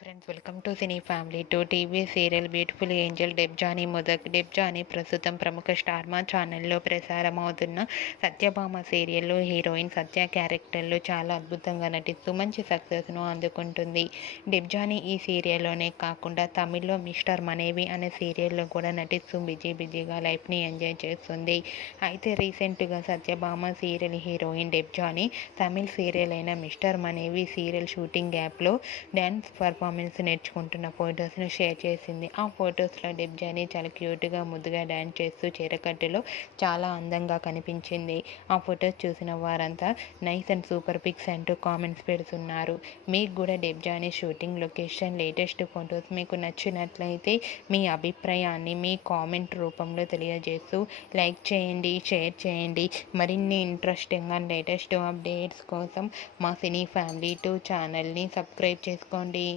Friends, welcome to cine family to TV serial beautiful angel Debjani Modak. Debjani ప్రస్తుతం ప్రముఖ star మా ఛానల్లో ప్రసారం అవుతున్న సత్యభామ సీరియల్లో హీరోయిన్ సత్య క్యారెక్టర్లో చాలా అద్భుతంగా నటిస్తూ మంచి సక్సెస్ను అందుకుంటుంది. డెబ్జానీ ఈ సీరియల్లోనే కాకుండా తమిళ్లో మిస్టర్ మనేవి అనే సీరియల్లో కూడా నటిస్తూ బిజీగా లైఫ్ని ఎంజాయ్ చేస్తుంది. అయితే రీసెంట్గా Satyabhama serial heroine Debjani Tamil serial అయిన మిస్టర్ మనేవి సీరియల్ షూటింగ్ గ్యాప్లో డ్యాన్స్ పర్ఫార్మెన్స్ నేర్చుకుంటున్న ఫొటోస్ను షేర్ చేసింది. ఆ ఫొటోస్లో డెబ్జానీ చాలా క్యూట్గా ముద్దుగా డ్యాన్స్ చేస్తూ చీరకట్టులో చాలా అందంగా కనిపించింది. ఆ ఫొటోస్ చూసిన వారంతా నైస్ అండ్ సూపర్ పిక్స్ అంటూ కామెంట్స్ పెడుతున్నారు. మీకు కూడా Debjani shooting location latest photos మీకు నచ్చినట్లయితే మీ అభిప్రాయాన్ని మీ కామెంట్ రూపంలో తెలియజేస్తూ లైక్ చేయండి, షేర్ చేయండి. మరిన్ని ఇంట్రెస్టింగ్ అండ్ లేటెస్ట్ అప్డేట్స్ కోసం మా సినీ ఫ్యామిలీ 2 ఛానల్ని సబ్స్క్రైబ్ చేసుకోండి.